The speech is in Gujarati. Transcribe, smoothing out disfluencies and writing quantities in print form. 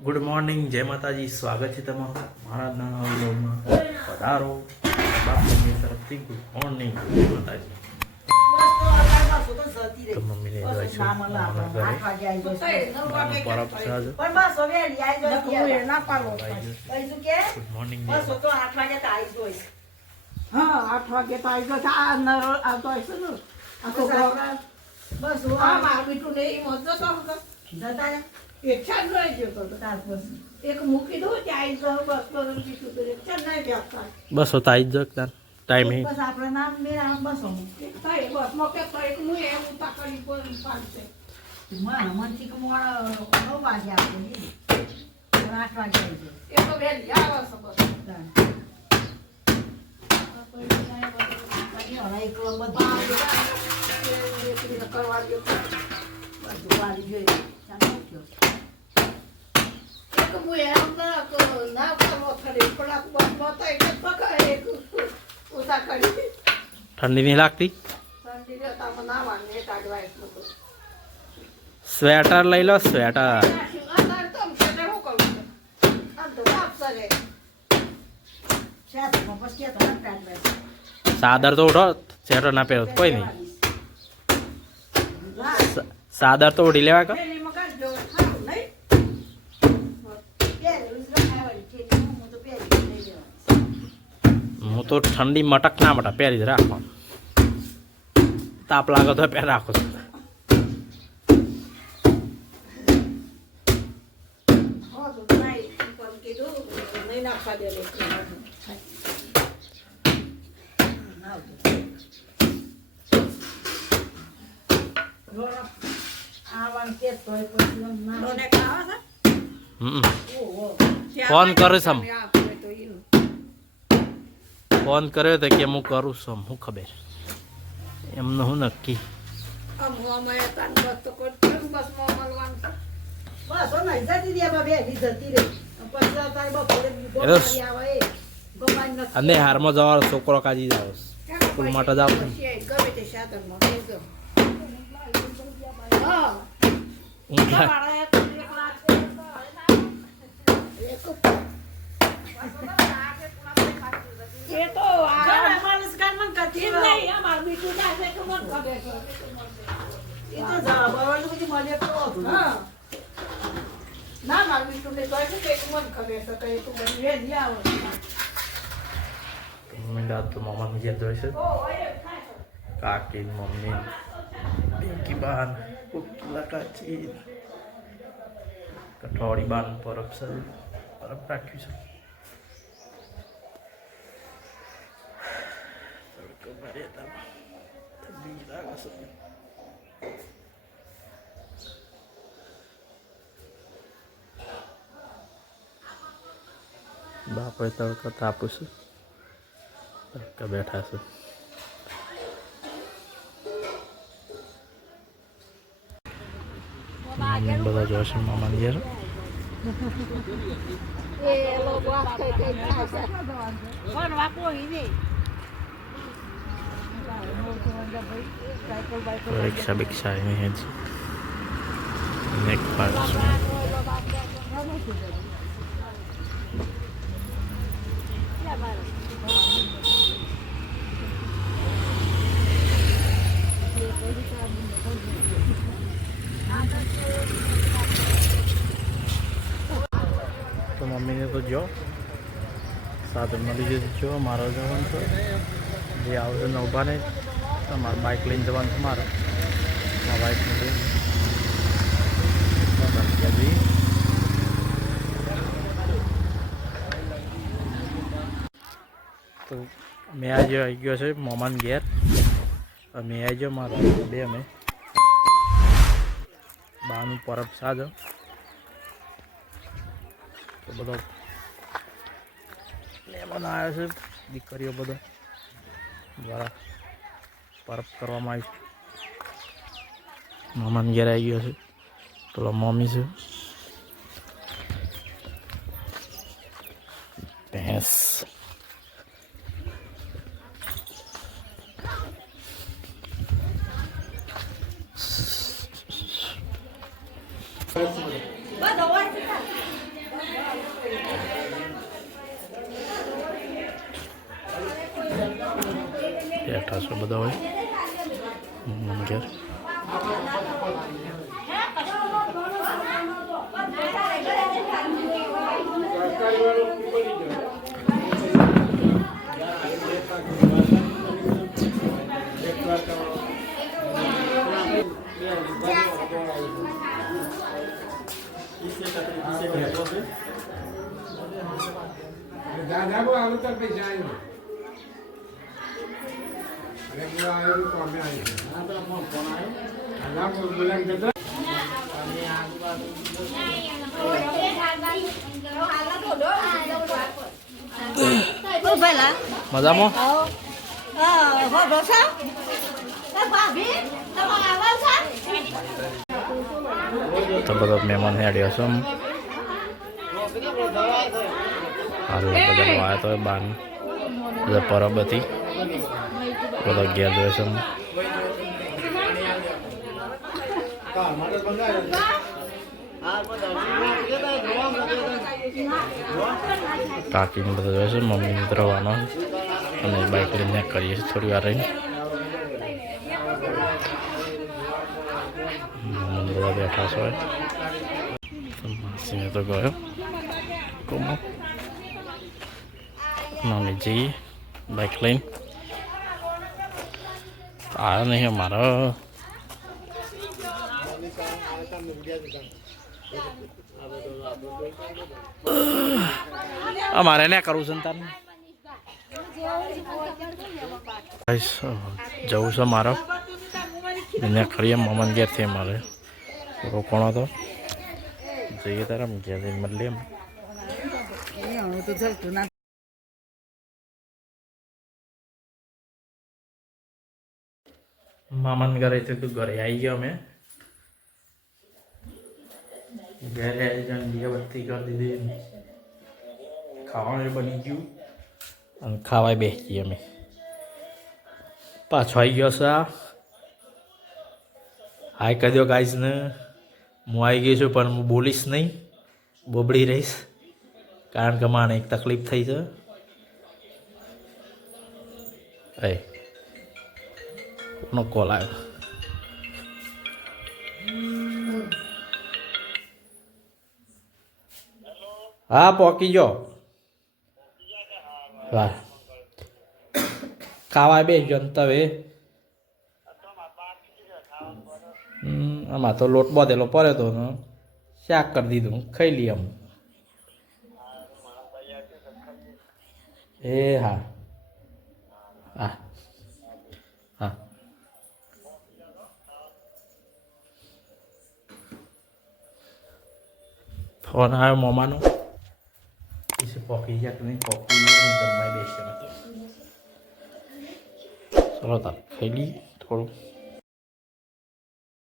ગુડ મોર્નિંગ, જય માતાજી. સ્વાગત છે તમારું મારા નાના વ્લોગમાં. પધારો. બાપ મમ્મી તરફથી ગુડ મોર્નિંગ, જય માતાજી. તો મમ્મીને જાય છે મામાના ઘરે. પરબ છે આજે. Good morning. હા 8 વાગે તો આવી ગયો આ નરો આવતો હશે ને આ તો બસ આ માર બીટું નહીં મજો તો જતા એક ચાર નો આવી ગયો તો તાર બસ એક મૂકી દો ત્યાં આવી ગયો બસ તો બીટું તો એક ચાર નહીં બેસતા બસ હોતા આવી જ ટાઈમ હે. બસ આપણે નામ મેરા બસો થાય બસ મોકે તો એક નું એમ ઉતા કરી પર પાડશે મારા મનથી કે મોડા 9 વાગે આપણે 8 વાગે આવી જાય એ તો વેલી આવે છે બસ ઠંડી નહીં લાગતી? સ્વેટર લઈ લો, સ્વેટર. સાદર તો ઉઠો, સ્વેટર ના પહેરો કોઈ નહીં. સાદર તો ઉડી લેવા કે હું તો ઠંડી મટક ના મટા પહેરી જ રાખો. તાપ લાગે તો પહેર રાખો છું. ફોન કર્યો છે, ફોન કર્યો તો કે હું કરું છું. હું ખબર એમને હું નક્કી અને હારમાં જવાનો છોકરો કાજી જાવ સ્કૂલ માટે જાવ. તો મામાનું ઘેર જોઈશે. કાકી મમ્મી બેંકી બાન કાચી કઠોળી બાન પરબ છે, પરબ રાખ્યું છે. બાપે તડકો તાપું છું, તડકા બેઠા છે. બધા જોશે મામાની ઘેર. રિક્ષા બિક્ષા નહીં જ નેક પાડ તો મમ્મીને તો જો સાધન મળી જશે. જો મારો જવાનું છે, જે આવશે ને ઊભા નહીં. તમારે બાઇક લઈને જવાનું છે. મારે આ બાઇકને લઈને તો મેં આજે આવી ગયો છે મામાને ઘેર. અમે આવી જાઓ મારા બે અમે બાનું પરબ સાજો તો બધો મહેમાન આવ્યો છે. દીકરીઓ બધો દ્વારા પરબ કરવામાં આવી છે. મામાને ઘેર આવી ગયો છે. પેલો મમ્મી છે, ભેંસ. બેઠા છો બધા હોય ઘેર દાદા બહુ આવું તો પૈસા આવ્યો અને હું આવ્યો કોમે આવ્યો બોલાવી જતો મજામાં તો બધા મહેમાન હેડ્યો છો હાલ બધા આવ્યા તો બાર બધા પરબ હતી બધા ઘેર જોયો છે કાકીને બધા જોયો છે મમ્મી મિત્ર રવાનો અને બાઇક લઈને કરીએ છીએ થોડી વાર રહીને બધા બેઠા છો માસીને તો ગયો કોમો નાની જઈએ બાઇક લઈને આવ્યો નહીં અમારો અમારે ને કરવું છે ને તારે જવું છે મારો એને ખરી મમન ઘેરથી અમારે રોકણો તો જઈએ તારે ઘેર મળીએ મામાન ઘરે તો ઘરે આવી ગયો અમે ઘરે આવી જઈને દીવા બત્તી કરી દીધી ખાવાનું બની ગયું અને ખાવાય બેસી અમે પાછો આવી ગયો છે હાય કહી દો ગાઈસ ને હું આવી ગઈ છું પણ હું બોલીશ નહીં બોબડી રહીશ કારણ કે મારે એક તકલીફ થઈ છે કોનો કોલ આવ્યો હા પોકી જો વાહ ખાવા બે જનતા આમાં તો લોટ બધેલો પડ્યો હતો ને શાક કરી દીધું ખાઈ લઈએ આમ એ હા હા હા ફોન આવ્યો મમ્માનો પછી પોકી ગયા કે નહીં પોકી જમવા બેસ્યો નતો ચલો તાર ખાઈ લઈએ થોડું